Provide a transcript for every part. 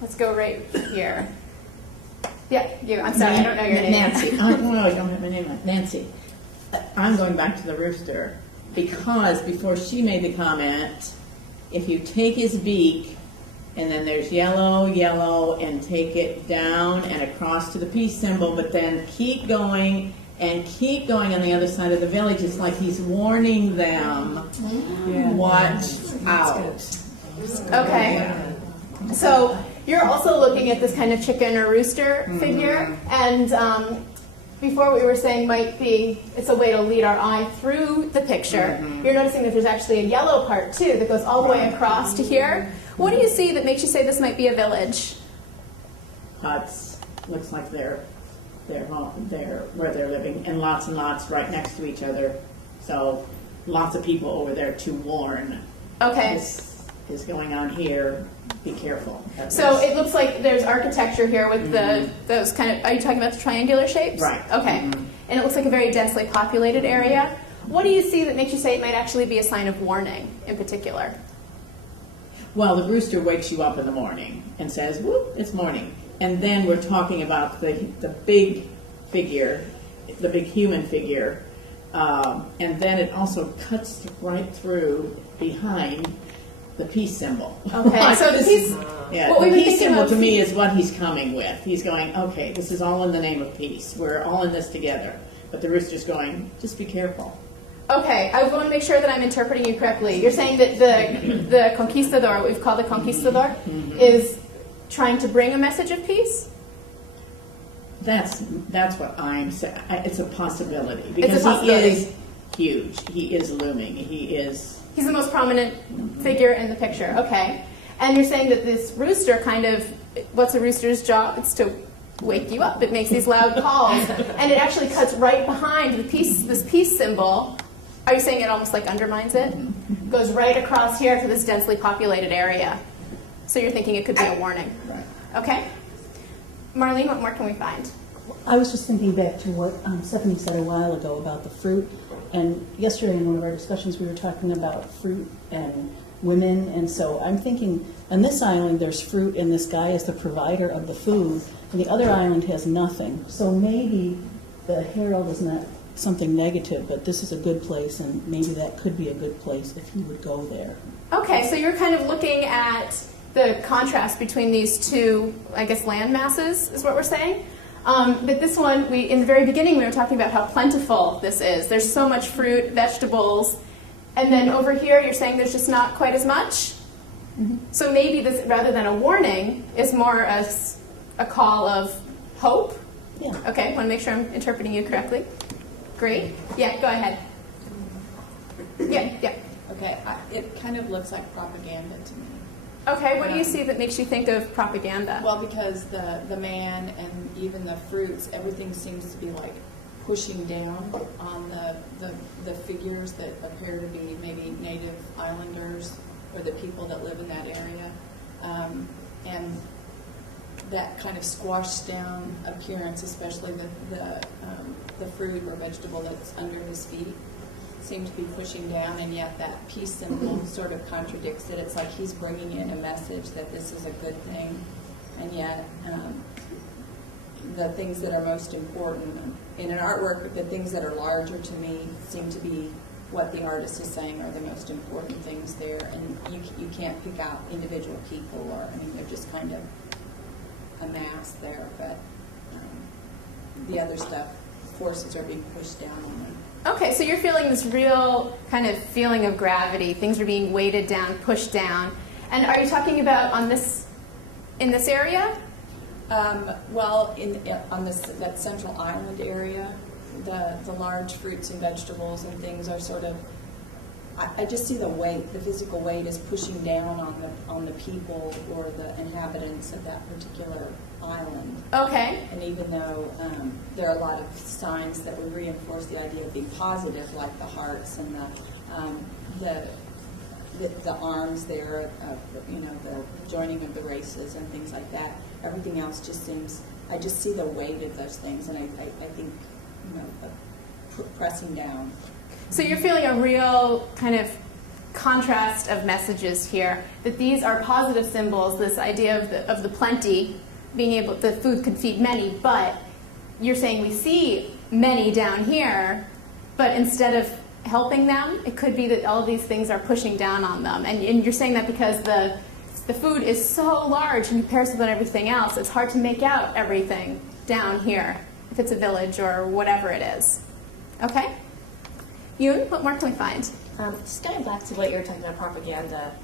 Let's go right here. Yeah, you. I'm sorry, I don't know your name. Nancy. Oh, no, I don't have a name. Nancy. I'm going back to the rooster because before she made the comment, if you take his beak and then there's yellow, yellow, and take it down and across to the peace symbol, but then keep going and keep going on the other side of the village, it's like he's warning them, watch out. Okay. So you're also looking at this kind of chicken or rooster figure, and before we were saying might be it's a way to lead our eye through the picture. You're noticing that there's actually a yellow part too that goes all the way across to here. What do you see that makes you say this might be a village? Huts, looks like they're home, they're where they're living, and lots right next to each other. So lots of people over there to warn. Okay. This is going on here. Be careful. So it looks like there's architecture here with those kind of, are you talking about the triangular shapes? Right. Okay. And it looks like a very densely populated area. What do you see that makes you say it might actually be a sign of warning in particular? Well, the rooster wakes you up in the morning and says, whoop, it's morning. And then we're talking about the big figure, the big human figure. And then it also cuts right through behind the peace symbol. Okay, so the peace, the peace symbol to me is what he's coming with. He's going, okay, this is all in the name of peace. We're all in this together. But the rooster's going, just be careful. Okay, I want to make sure that I'm interpreting you correctly. You're saying that the conquistador, what we've called the conquistador, is trying to bring a message of peace? That's what I'm saying. It's a possibility. It's a possibility. He is huge. He is looming. He's the most prominent figure in the picture. Okay. And you're saying that this rooster kind of, what's a rooster's job? It's to wake you up. It makes these loud calls. And it actually cuts right behind this peace symbol. Are you saying it almost like undermines it? Goes right across here to this densely populated area. So you're thinking it could be a warning. right. Okay. Marlene, what more can we find? I was just thinking back to what Stephanie said a while ago about the fruit. And yesterday in one of our discussions, we were talking about fruit and women. And so I'm thinking, on this island, there's fruit, and this guy is the provider of the food. And the other island has nothing. So maybe the Herald is not something negative, but this is a good place, and maybe that could be a good place if you would go there. Okay, so you're kind of looking at the contrast between these two, I guess, land masses, is what we're saying. But this one, in the very beginning, we were talking about how plentiful this is. There's so much fruit, vegetables, and then over here, you're saying there's just not quite as much. So maybe this, rather than a warning, is more a call of hope. Yeah. Okay, want to make sure I'm interpreting you correctly. Great. Yeah, go ahead. Yeah. Okay, it kind of looks like propaganda to me. Okay, what do you see that makes you think of propaganda? Well, because the man and even the fruits, everything seems to be like pushing down on the figures that appear to be maybe native islanders or the people that live in that area. And that kind of squashed down appearance, especially the fruit or vegetable that's under his feet, seem to be pushing down, and yet that peace symbol sort of contradicts it. It's like he's bringing in a message that this is a good thing, and yet the things that are most important in an artwork, the things that are larger to me seem to be what the artist is saying are the most important things there, and you can't pick out individual people, or I mean they're just kind of a mass there, but the other stuff, forces are being pushed down on them. Okay, so you're feeling this real kind of feeling of gravity. Things are being weighted down, pushed down. And are you talking about in this area? Well, on that central island area, the large fruits and vegetables and things are sort of, I just see the weight, the physical weight is pushing down on the people or the inhabitants of that particular island. Okay. And even though there are a lot of signs that would reinforce the idea of being positive, like the hearts and the arms there, the joining of the races and things like that, everything else just seems, I just see the weight of those things, and I think, pressing down. So you're feeling a real kind of contrast of messages here, that these are positive symbols, this idea of the plenty, being able, the food could feed many, but you're saying we see many down here, but instead of helping them, it could be that all of these things are pushing down on them. And you're saying that because the food is so large in comparison with everything else, it's hard to make out everything down here, if it's a village or whatever it is. Okay? Yoon, what more can we find? Just going back to what you were talking about, propaganda,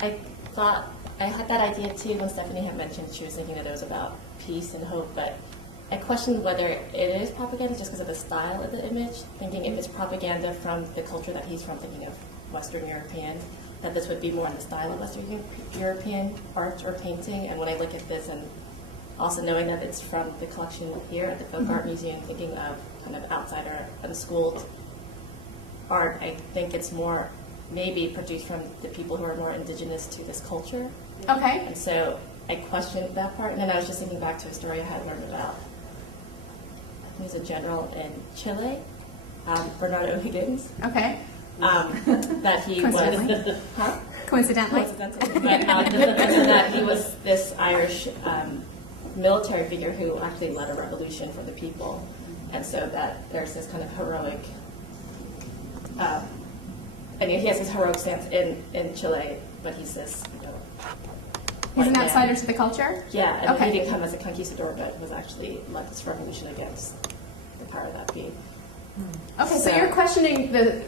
I thought, I had that idea too when Stephanie had mentioned she was thinking that it was about peace and hope, but I questioned whether it is propaganda just because of the style of the image, thinking if it's propaganda from the culture that he's from, thinking of Western European, that this would be more in the style of Western European art or painting. And when I look at this, and also knowing that it's from the collection here at the Folk Art Museum, thinking of kind of outsider, unschooled art, I think it's more maybe produced from the people who are more indigenous to this culture. Okay. And so I questioned that part, and then I was just thinking back to a story I had learned about. He was a general in Chile, Bernardo O'Higgins. Okay. That he was, huh? Coincidentally. Coincidentally. But that he was this Irish military figure who actually led a revolution for the people, and so that there's this kind of heroic. And he has this heroic stance in Chile, but he's this, He's an white outsider man. to the culture? Yeah, and Okay. he didn't come as a conquistador, but was actually led this revolution against the power that be. Okay, so So- you're questioning the